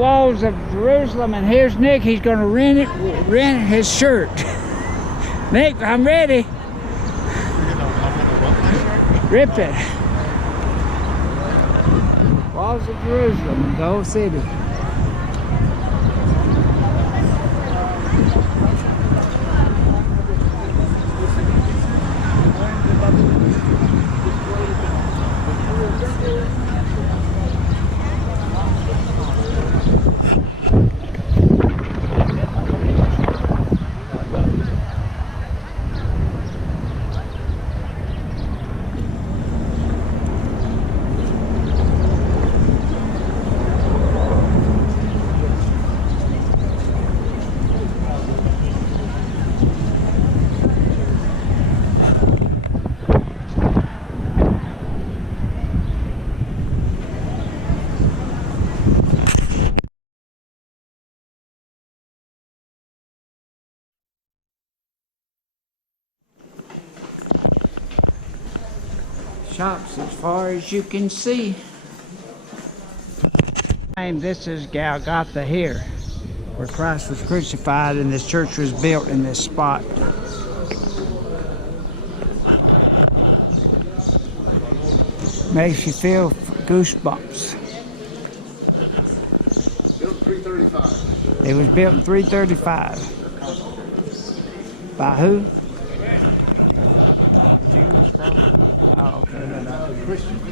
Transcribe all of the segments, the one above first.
walls of Jerusalem, and here's Nick. He's going to rent his shirt. Nick, I'm ready. Rip it. Walls of Jerusalem, the whole city. Shops as far as you can see. This is Golgotha here, where Christ was crucified, and this church was built in this spot. Makes you feel goosebumps. Built in 335. It was built in 335. By who? Jews, probably. Oh, okay. Christians.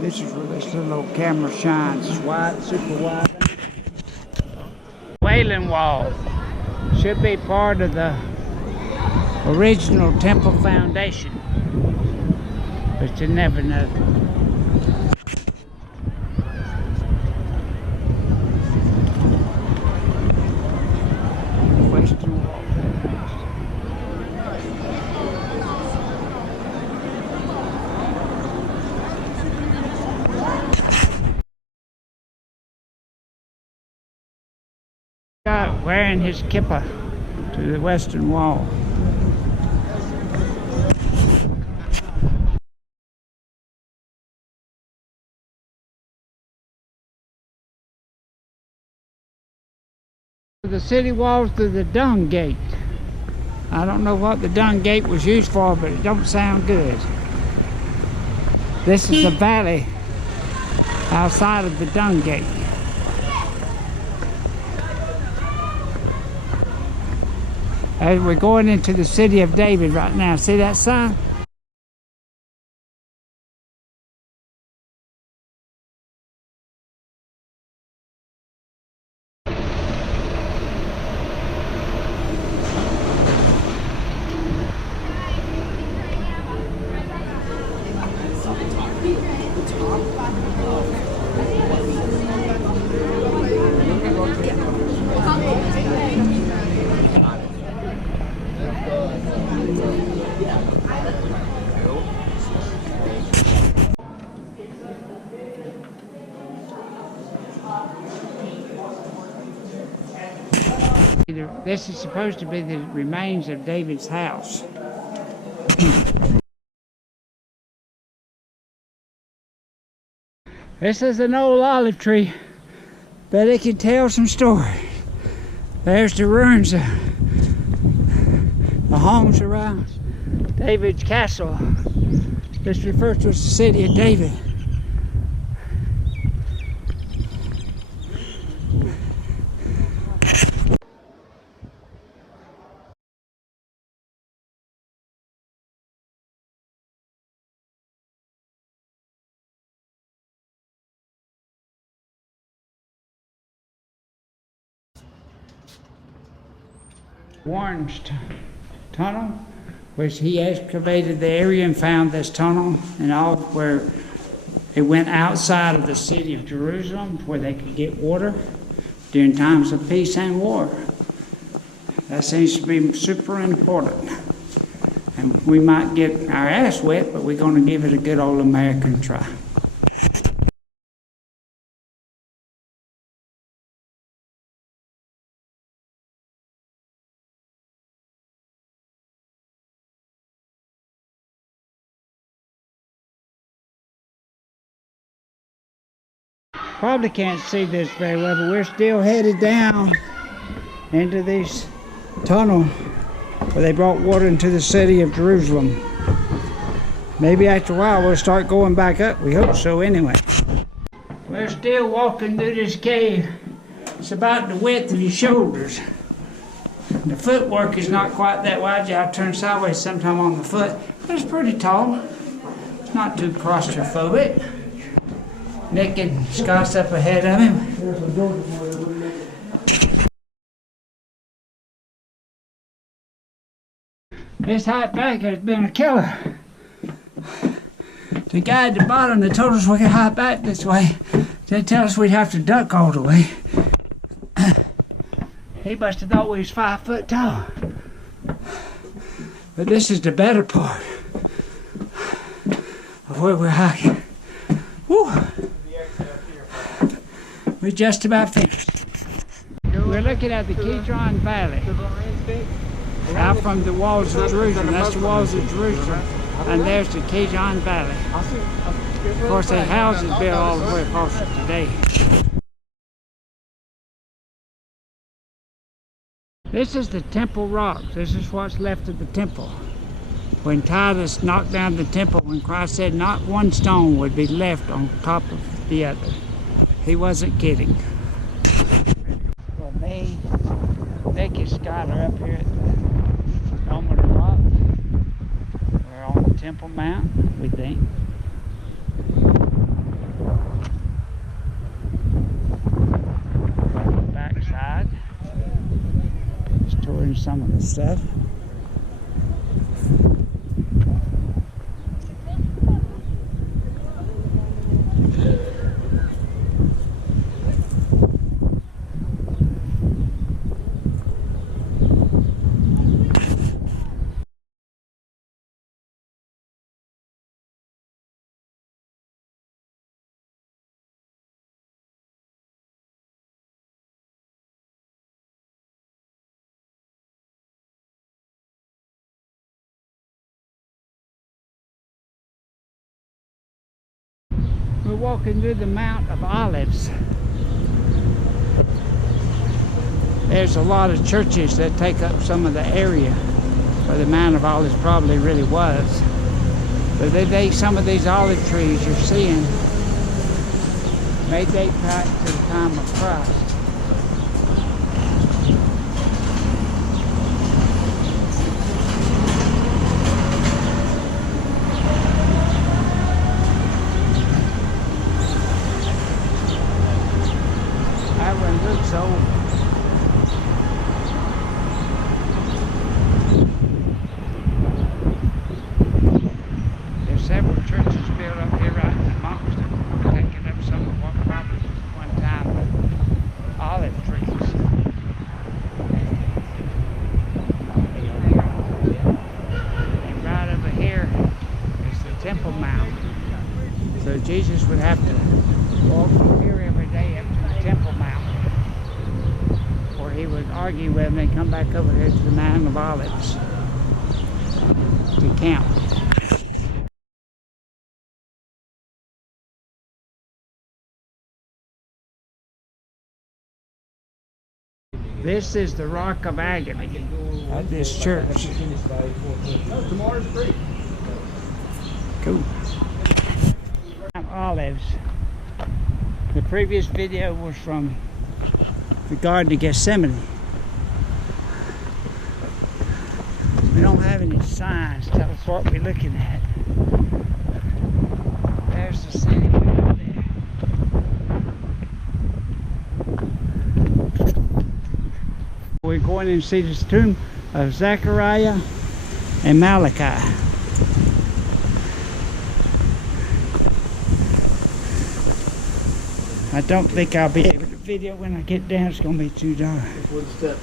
This is where this little camera shines. It's wide, super wide. Wailing Wall should be part of the original temple foundation, but you never know. Western Wall. Wearing his kippah to the Western Wall. The city walls to the Dung Gate. I don't know what the Dung Gate was used for, but it don't sound good. This is the valley outside of the Dung Gate. As we're going into the city of David right now. See that sign? This is supposed to be the remains of David's house. This is an old olive tree, but it can tell some story. There's the ruins of the homes around David's castle. This refers to as the city of David. Warren's tunnel, which he excavated the area and found this tunnel and all where it went outside of the city of Jerusalem where they could get water during times of peace and war. That seems to be super important. And we might get our ass wet, but we're going to give it a good old American try. Probably can't see this very well, but we're still headed down into this tunnel where they brought water into the city of Jerusalem. Maybe after a while we'll start going back up. We hope so anyway. We're still walking through this cave. It's about the width of your shoulders. The footwork is not quite that wide. You have to turn sideways sometime on the foot. But it's pretty tall. It's not too claustrophobic. Nick and Scott's up ahead of him. This hike back has been a killer. The guy at the bottom that told us we could hike back this way, they tell us we'd have to duck all the way. He must have thought we was 5 foot tall. But this is the better part of where we're hiking. Woo! We're just about finished. We're looking at the Kidron Valley. Out from the walls of Jerusalem. That's the walls of Jerusalem. And there's the Kidron Valley. Of course, the houses built all the way across it today. This is the Temple Rock. This is what's left of the temple. When Titus knocked down the temple, when Christ said not one stone would be left on top of the other. He wasn't kidding. Well, me, Nick and Scott are up here at the Dome of the Rock. We're on the Temple Mount, we think. On the back side, storing some of the stuff. We're walking through the Mount of Olives. There's a lot of churches that take up some of the area where the Mount of Olives probably really was. But some of these olive trees you're seeing may date back to the time of Christ. So there's several churches built up here right in the mountains, taking up some of what probably was one time olive trees. And right over here is the Temple Mount. So Jesus would have to walk from here every day up to the Temple Mount. He would argue with them and come back over here to the Mount of Olives to camp. This is the Rock of Agony at this church. Tomorrow's free. Cool. Olives. The previous video was from the Garden of Gethsemane. We don't have any signs tell us what we're looking at. There's the city right there. We're going in to see this tomb of Zechariah and Malachi. I don't think I'll be able to video when I get down. It's gonna be too dark. Before the steps.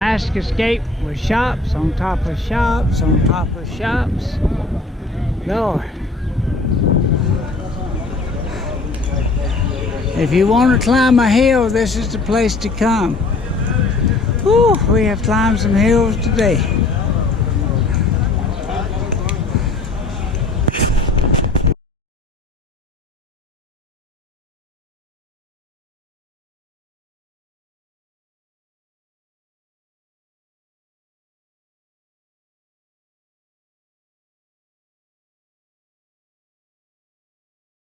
Mask escape with shops on top of shops on top of shops. Lord. If you want to climb a hill, this is the place to come. Whew, we have climbed some hills today.